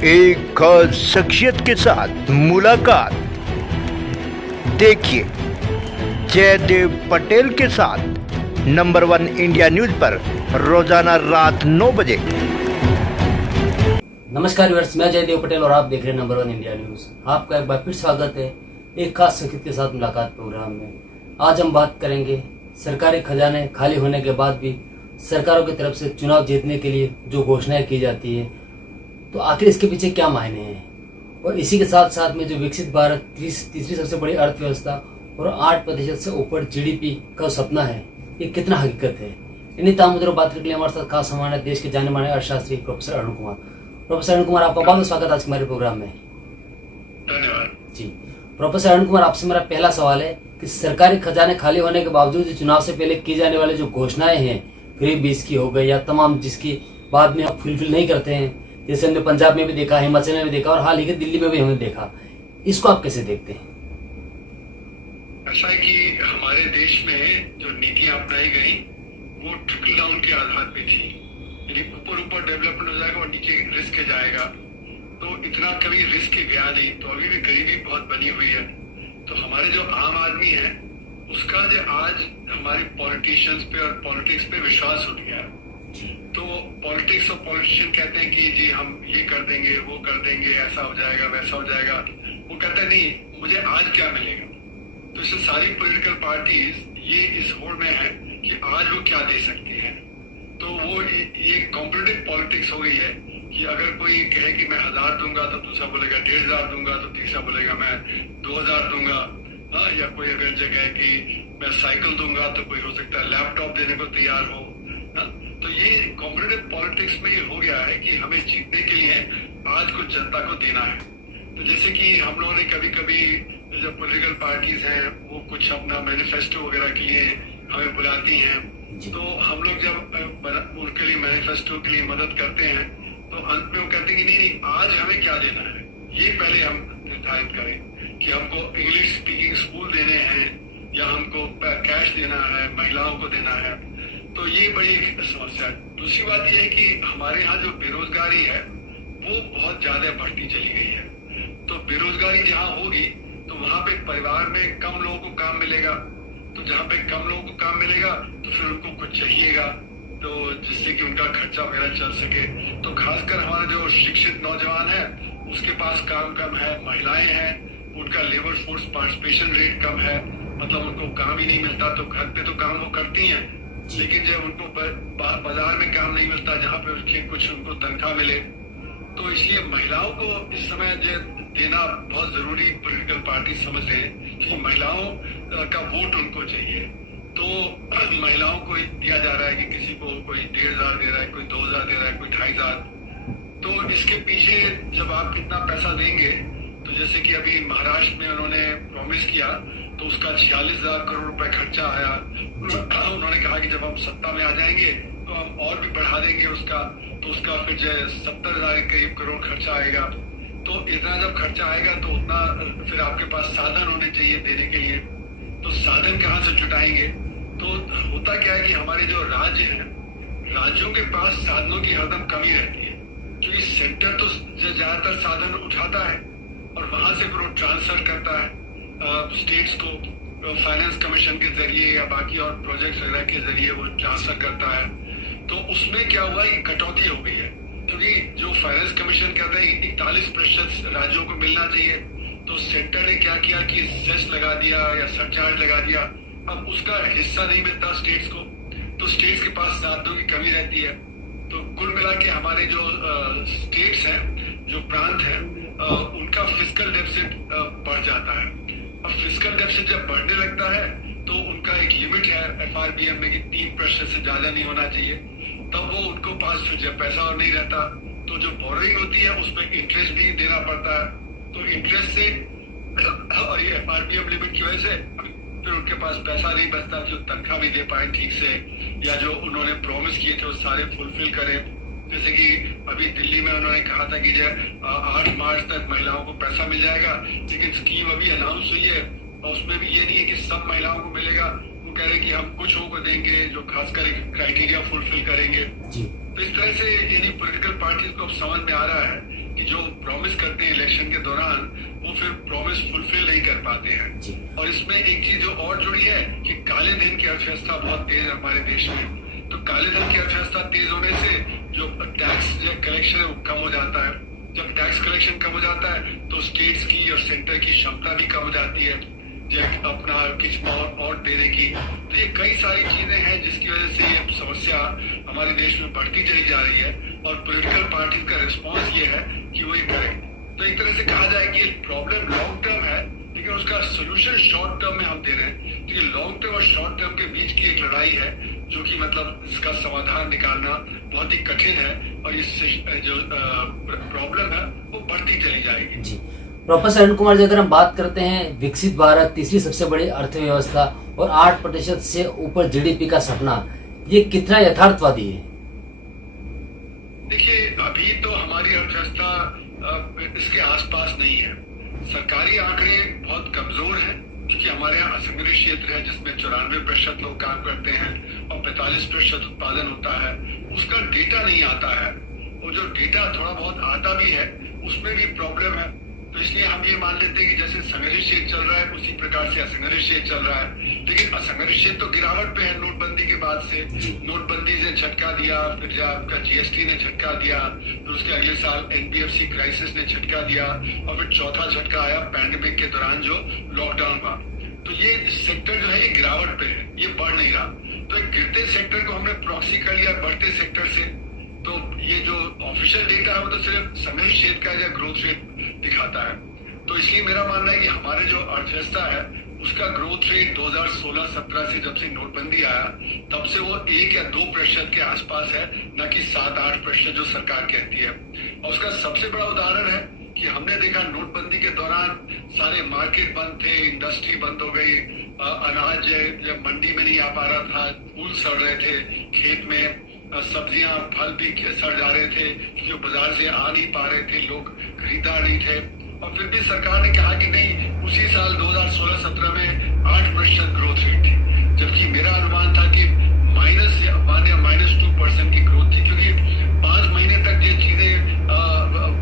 एक खास शख्सियत के साथ मुलाकात। देखिए जयदेव पटेल के साथ नंबर 1 इंडिया न्यूज पर रोजाना रात 9 बजे। नमस्कार व्यूअर्स, मैं जयदेव पटेल और आप देख रहे हैं नंबर 1 इंडिया न्यूज। आपका एक बार फिर स्वागत है एक खास शख्सियत के साथ मुलाकात प्रोग्राम में। आज हम बात करेंगे सरकारी खजाने खाली होने के बाद भी सरकारों की तरफ से चुनाव जीतने के लिए जो घोषणाएं की जाती है, तो आखिर इसके पीछे क्या मायने हैं। और इसी के साथ साथ में जो विकसित भारत तीसरी सबसे बड़ी अर्थव्यवस्था और 8% से ऊपर जीडीपी का सपना है, ये कितना हकीकत है। इन्हीं तमाम मुद्दों पर बात करने के लिए हमारे साथ खास मेहमान है देश के जाने माने अर्थशास्त्री प्रोफेसर अरुण कुमार। प्रोफेसर अरुण कुमार, आपका बहुत बहुत स्वागत आज हमारे प्रोग्राम में। धन्यवाद जी प्रोफेसर अरुण कुमार, आपसे मेरा पहला सवाल है कि सरकारी खजाने खाली होने के बावजूद चुनाव से पहले की जाने वाली जो घोषणाएं हैं, गरीब 20 की हो गई या तमाम जिसकी बाद में आप फुलफिल नहीं करते हैं, जैसे हमने पंजाब में भी देखा, हिमाचल में भी देखा और हाल ही के दिल्ली में भी हमने देखा, इसको आप कैसे देखते हैं? ऐसा है कि हमारे देश में जो नीतियां अपनाई गई वो ट्रिकल डाउन के आधार पे थी, यानी ऊपर ऊपर डेवलपमेंट हो जाएगा और नीचे रिस्क जाएगा। तो इतना कभी रिस्क गया नहीं, तो अभी भी गरीबी बहुत बनी हुई है। तो हमारे जो आम आदमी है उसका जो आज हमारे पॉलिटिशियंस पे और पॉलिटिक्स पे विश्वास उठ गया। तो पॉलिटिक्स और पॉलिटिशियन कहते हैं कि जी हम ये कर देंगे, वो कर देंगे, ऐसा हो जाएगा, वैसा हो जाएगा। वो कहते हैं नहीं, मुझे आज क्या मिलेगा। तो इससे सारी पॉलिटिकल पार्टीज ये इस होड़ में है कि आज वो क्या दे सकती है। तो वो ये कॉम्पिटिटिव पॉलिटिक्स हो गई है कि अगर कोई कहे कि मैं 1000 दूंगा तो दूसरा बोलेगा 1500 दूंगा, तो तीसरा बोलेगा मैं 2000 दूंगा। हाँ, या कोई अगर जगह कि मैं साइकिल दूंगा तो कोई हो सकता है लैपटॉप देने को तैयार हो। हाँ, तो ये कॉम्पिटिटिव पॉलिटिक्स में ये हो गया है कि हमें जीतने के लिए आज कुछ जनता को देना है। तो जैसे कि हम लोगों ने कभी कभी जो पॉलिटिकल पार्टीज हैं वो कुछ अपना मैनिफेस्टो वगैरह के लिए हमें बुलाती हैं, तो हम लोग जब उनके लिए मैनिफेस्टो के लिए मदद करते हैं तो अंत में वो कहते हैं कि नहीं, आज हमें क्या देना है ये पहले हम निर्धारित करें कि हमको इंग्लिश स्पीकिंग स्कूल देने हैं या हमको कैश देना है, महिलाओं को देना है। तो ये बड़ी एक समस्या है। दूसरी बात यह है कि हमारे यहाँ जो बेरोजगारी है वो बहुत ज्यादा बढ़ती चली गई है। तो बेरोजगारी जहाँ होगी तो वहां पे परिवार में कम लोगों को काम मिलेगा। तो जहाँ पे कम लोगों को काम मिलेगा तो फिर उनको कुछ चाहिएगा, तो जिससे कि उनका खर्चा वगैरह चल सके। तो खासकर हमारे जो शिक्षित नौजवान है उसके पास काम कम है, महिलाएं हैं उनका लेबर फोर्स पार्टिसिपेशन रेट कम है, मतलब उनको काम ही नहीं मिलता। तो घर पे तो काम वो करती हैं, लेकिन जब उनको बाजार में काम नहीं मिलता जहाँ पे उसके कुछ उनको तनख्वाह मिले, तो इसलिए महिलाओं को इस समय जो देना बहुत जरूरी पॉलिटिकल पार्टी समझ रहे हैं कि महिलाओं का वोट उनको चाहिए। तो महिलाओं को दिया जा रहा है कि किसी को कोई 1500 दे रहा है, कोई 2000 दे रहा है, कोई 2500। तो इसके पीछे जब आप कितना पैसा देंगे, तो जैसे कि अभी महाराष्ट्र में उन्होंने प्रॉमिस किया तो उसका 46,000 करोड़ रुपए खर्चा आया। उन्होंने कहा कि जब हम सत्ता में आ जाएंगे तो हम और भी बढ़ा देंगे उसका, तो उसका फिर जो 70,000 करीब करोड़ खर्चा आएगा। तो इतना जब खर्चा आएगा तो उतना फिर आपके पास साधन होने चाहिए देने के लिए। तो साधन कहाँ से जुटाएंगे? तो होता क्या है कि हमारे जो राज्य हैं, राज्यों के पास साधनों की हरदम कमी रहती है, क्योंकि सेंटर तो ज्यादातर साधन उठाता है और वहां से फिर वो ट्रांसफर करता है स्टेट्स को फाइनेंस कमीशन के जरिए या बाकी और प्रोजेक्ट्स वगैरह के जरिए वो ट्रांसफर करता है। तो उसमें क्या हुआ कि कटौती हो गई है, क्योंकि जो फाइनेंस कमीशन कहता है कि 41% राज्यों को मिलना चाहिए, तो सेंटर ने क्या किया कि सेस लगा दिया या सरचार्ज लगा दिया। अब उसका हिस्सा नहीं मिलता स्टेट्स को, तो स्टेट्स के पास साधनों की कमी रहती है। तो कुल मिला के हमारे जो स्टेट्स हैं, जो प्रांत हैं, उनका फिस्कल डेफिसिट बढ़ जाता है। अब फिस्कल डेफिसिट जब बढ़ने लगता है तो उनका एक लिमिट है FRBM में कि 3% से ज्यादा नहीं होना चाहिए। तब वो उनको पास फिर जब पैसा और नहीं रहता तो जो बोरोइंग होती है उसमें इंटरेस्ट भी देना पड़ता है। तो इंटरेस्ट से और ये FRBM लिमिट की वजह से फिर उनके पास पैसा नहीं बचता जो तनख्वाह भी दे पाए ठीक से, या जो उन्होंने प्रॉमिस किए थे वो सारे फुलफिल करें। जैसे कि अभी दिल्ली में उन्होंने कहा था कि 8 मार्च तक महिलाओं को पैसा मिल जाएगा, लेकिन स्कीम अभी अनाउंस हुई है और उसमें भी ये नहीं है कि सब महिलाओं को मिलेगा। वो कह रहे हैं कि हम कुछ को देंगे जो खासकर क्राइटेरिया फुलफिल करेंगे। तो इस तरह से यानी पॉलिटिकल पार्टीज को अब समझ में आ रहा है कि जो प्रॉमिस करते हैं इलेक्शन के दौरान वो फिर प्रॉमिस फुलफिल नहीं कर पाते हैं। जी। और इसमें एक चीज जो और जुड़ी है कि काले धन की अर्थव्यवस्था बहुत तेज है हमारे देश में। तो काले धन की अर्थव्यवस्था तेज होने से जो टैक्स कलेक्शन है वो कम हो जाता है। जब टैक्स कलेक्शन कम हो जाता है तो स्टेट्स की और सेंटर की क्षमता भी कम हो जाती है अपना किस और देने की। तो ये कई सारी चीजें हैं जिसकी वजह से ये समस्या हमारे देश में बढ़ती चली जा रही है और पॉलिटिकल पार्टीज का रिस्पांस ये है कि वो ये करें। तो एक तरह से कहा जाए कि ये प्रॉब्लम लॉन्ग टर्म है लेकिन उसका सोल्यूशन शॉर्ट टर्म में हम दे रहे हैं। तो ये लॉन्ग टर्म और शॉर्ट टर्म के बीच की एक लड़ाई है जो कि मतलब इसका समाधान निकालना बहुत ही कठिन है और इससे जो प्रॉब्लम है वो बढ़ती चली जाएगी। जी। प्रोफेसर अरुण कुमार जी, अगर हम बात करते हैं विकसित भारत तीसरी सबसे बड़ी अर्थव्यवस्था और 8% से ऊपर जीडीपी का सपना, ये कितना यथार्थवादी है? देखिए अभी तो हमारी अर्थव्यवस्था इसके आसपास नहीं है। सरकारी आंकड़े बहुत कमजोर हैं क्योंकि हमारे यहाँ असंगठित क्षेत्र है जिसमें 94% लोग काम करते हैं और 45% उत्पादन होता है। उसका डेटा नहीं आता है। वो जो डेटा थोड़ा बहुत आता भी है उसमें भी प्रॉब्लम है। तो इसलिए हम ये मान लेते हैं कि जैसे संगठित क्षेत्र चल रहा है उसी प्रकार से असंगठित क्षेत्र चल रहा है। लेकिन असंगठित क्षेत्र तो गिरावट पे है नोटबंदी के बाद से। नोटबंदी ने झटका दिया, फिर आपका जीएसटी ने झटका दिया, फिर उसके अगले साल एनबीएफसी क्राइसिस ने झटका दिया और फिर चौथा झटका आया पैंडेमिक के दौरान जो लॉकडाउन हुआ। तो ये सेक्टर जो है ये गिरावट पे है, ये बढ़ नहीं रहा। तो एक गिरते सेक्टर को हमने प्रॉक्सी कर लिया बढ़ते सेक्टर से। तो ये जो ऑफिशियल डेटा है वो तो सिर्फ संगठित क्षेत्र का या ग्रोथ रेट दिखाता है। तो इसलिए मेरा मानना है कि हमारे जो अर्थव्यवस्था है उसका ग्रोथ रेट 2016-17 से जब से नोटबंदी आया तब से वो 1 या 2% के आसपास है, न कि 7-8% जो सरकार कहती है। और उसका सबसे बड़ा उदाहरण है कि हमने देखा नोटबंदी के दौरान सारे मार्केट बंद थे, इंडस्ट्री बंद हो गई, अनाज मंडी में नहीं आ पा रहा था, फूल सड़ रहे थे खेत में, सब्जियां फल भी सड़ जा रहे थे जो बाजार से आ नहीं पा रहे थे, लोग खरीदार नहीं थे। और फिर भी सरकार ने कहा कि नहीं, उसी साल 2016-17 में 8% ग्रोथ रेट थी, जबकि मेरा अनुमान था कि -2% की ग्रोथ थी क्योंकि 5 महीने तक ये चीजें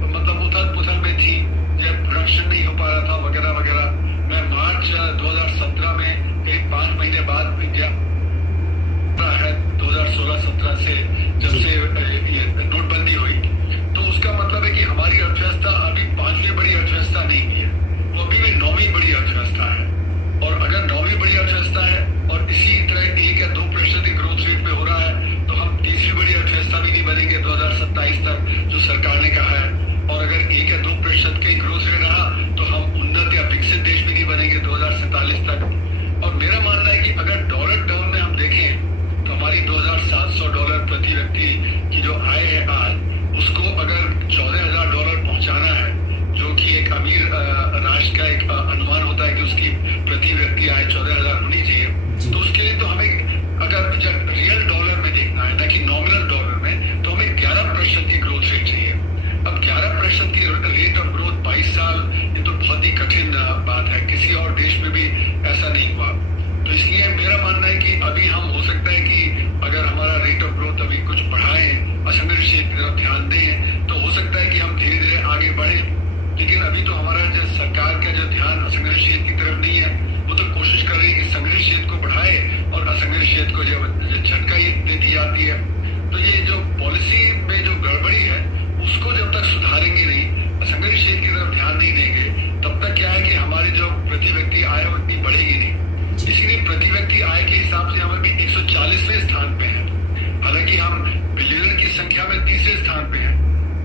मतलब उथल पुथल में थी, जब प्रोडक्शन नहीं हो पा रहा था वगैरह वगैरह। मैं मार्च 2017 में करीब 5 महीने बाद गया है 2016-17 से जब से ये नोटबंदी हुई। तो उसका मतलब है कि हमारी अर्थव्यवस्था अभी 5वीं बड़ी अर्थव्यवस्था नहीं है, वो अभी भी 9वीं बड़ी अर्थव्यवस्था है। और अगर 9वीं बड़ी अर्थव्यवस्था है और इसी तरह 1 या 2% की ग्रोथ रेट पे हो रहा है तो हम तीसरी बड़ी अर्थव्यवस्था भी नहीं बनेंगे 2027 तक जो सरकार ने कहा है। और अगर 1 या 2% की ग्रोथ रेट रहा तो हम उन्नत या विकसित देश भी नहीं बनेंगे 2047 तक। और मेरा मानना है कि अगर डॉलर टर्म में हम देखें तो हमारी $2,700 प्रति व्यक्ति की जो आय है आज, उसको अगर $14,000 पहुंचाना है, जो कि एक अमीर राष्ट्र का एक अनुमान होता है कि उसकी प्रति व्यक्ति आय 14,000 होनी चाहिए। तो उसके लिए तो हमें अगर जब रियल डॉलर में देखना है ना कि नॉमिनल डॉलर में, तो हमें 11% की ग्रोथ रेट चाहिए। अब 11% की रेट ऑफ ग्रोथ 22 साल, ये तो बहुत ही कठिन बात है, किसी और देश में भी ऐसा नहीं हुआ। तो इसलिए मेरा मानना है कि अभी हम हो सकता है कि अगर हमारा रेट ऑफ ग्रोथ अभी कुछ बढ़ाएं, असंगठित क्षेत्र की तरफ ध्यान दें, तो हो सकता है कि हम धीरे धीरे आगे बढ़ें। लेकिन अभी तो हमारा जो सरकार का जो ध्यान असंगठित क्षेत्र की तरफ नहीं है, वो तो कोशिश कर रही है कि संगठित क्षेत्र को बढ़ाए और असंगठित क्षेत्र को जो झटका ही दे दी जाती है। तो ये जो पॉलिसी में जो गड़बड़ी है उसको जब तक सुधारेंगे नहीं, असंगठित क्षेत्र की तरफ ध्यान नहीं देंगे, तब तक क्या है कि हमारी जो प्रति व्यक्ति आय उतनी बढ़ेगी नहीं। इसीलिए प्रति व्यक्ति आय के हिसाब से हम अभी 140वें स्थान पे हैं, हालांकि हम बिलियनर की संख्या में 30वें स्थान पे हैं।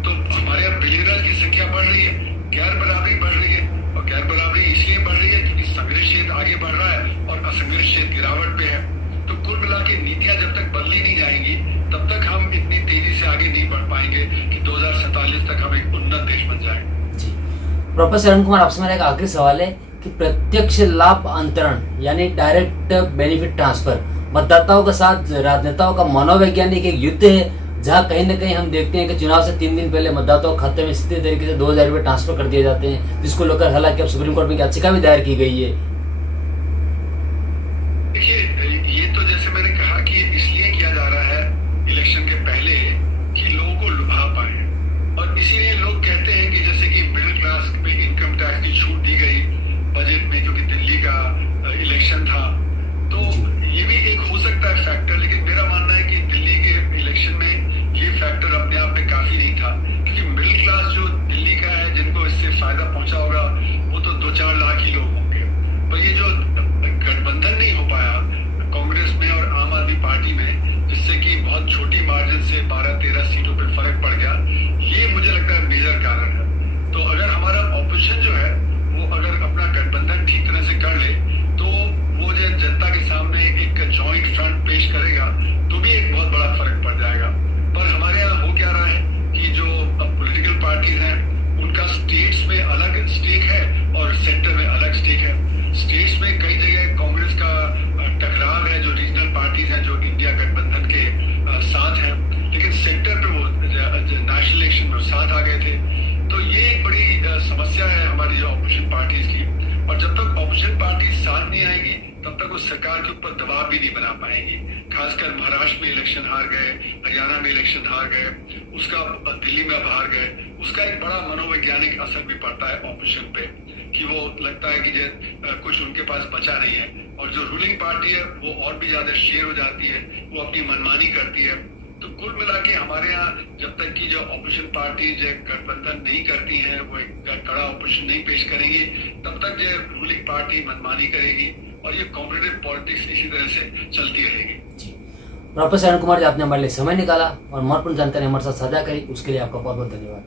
तो हमारे यहाँ बिलियनर की संख्या बढ़ रही है, गैर बराबरी बढ़ रही है। और गैर बराबरी इसलिए बढ़ रही है क्योंकि संगठित क्षेत्र आगे बढ़ रहा है और असंगठित क्षेत्र गिरावट पे है। तो कुल मिला के नीतियां जब तक बदली नहीं जाएंगी तब तक हम इतनी तेजी से आगे नहीं बढ़ पाएंगे कि 2047 तक हम एक उन्नत देश बन जाए। जी। प्रोफेसर अरुण कुमार, आपसे मेरा एक आखिरी सवाल है कि प्रत्यक्ष लाभ अंतरण यानी डायरेक्ट बेनिफिट ट्रांसफर मतदाताओं के साथ राजनेताओं का मनोवैज्ञानिक एक युद्ध है, जहां कहीं न कहीं हम देखते हैं कि चुनाव से 3 दिन पहले मतदाताओं के खाते में सीधे तरीके से 2,000 रुपए ट्रांसफर कर दिए जाते हैं, जिसको लेकर हालांकि अब सुप्रीम कोर्ट में याचिका भी दायर की गई है। देखिए, ये तो जैसे मैंने कहा कि इसलिए किया जा रहा है इलेक्शन के पहले कि लोगों को लुभा पाए, और इसीलिए लोग कहते हैं फायदा पहुंचा होगा वो तो 2-4 लाख ही लोग होंगे। पर ये जो गठबंधन नहीं हो पाया कांग्रेस में और आम आदमी पार्टी में, जिससे कि बहुत छोटी मार्जिन से 12-13 सीटों पे फर्क पड़ गया, ये मुझे लगता है मेजर कारण है। तो अगर हमारा ऑपोजिशन जो है वो अगर अपना गठबंधन ठीक तरह से कर ले तो वो जो जनता के सामने एक जॉइंट फ्रंट पेश करेगा तो भी एक बहुत बड़ा फर्क पड़ जाएगा। पर हमारे यहाँ हो क्या रहा है कि जो पॉलिटिकल पार्टीज हैं उनका स्टेट्स में अलग स्टेक है और सेंटर में अलग स्टेक है। स्टेट्स में कई जगह कांग्रेस का टकराव है जो रीजनल पार्टीज हैं जो इंडिया गठबंधन के साथ हैं, लेकिन सेंटर पे वो नेशनल इलेक्शन में साथ आ गए थे। तो ये एक बड़ी समस्या है हमारी जो ऑपोजिशन पार्टीज की। और जब तक ऑपोजिशन पार्टी साथ नहीं आएगी तब तक वो सरकार के ऊपर दबाव भी नहीं बना पाएंगी। खासकर महाराष्ट्र में इलेक्शन हार गए, हरियाणा में इलेक्शन हार गए, उसका दिल्ली में अब हार गए, उसका एक बड़ा मनोवैज्ञानिक असर भी पड़ता है ऑपोजिशन पे कि वो लगता है कि कुछ उनके पास बचा नहीं है। और जो रूलिंग पार्टी है वो और भी ज्यादा शेयर हो जाती है, वो अपनी मनमानी करती है। तो कुल मिला के हमारे यहाँ जब तक की जो ऑपोजिशन पार्टी जो गठबंधन नहीं करती हैं, वो एक कड़ा ऑपोजिशन नहीं पेश करेंगी, तब तक जो रूलिंग पार्टी मनमानी करेगी और ये कॉम्पिटिटिव पॉलिटिक्स इसी तरह से चलती रहेगी। प्रोफेसर अरुण कुमार जी, आपने हमारे लिए समय निकाला और महत्वपूर्ण जानकारी हमारे साथ साझा करी, उसके लिए आपका बहुत बहुत धन्यवाद।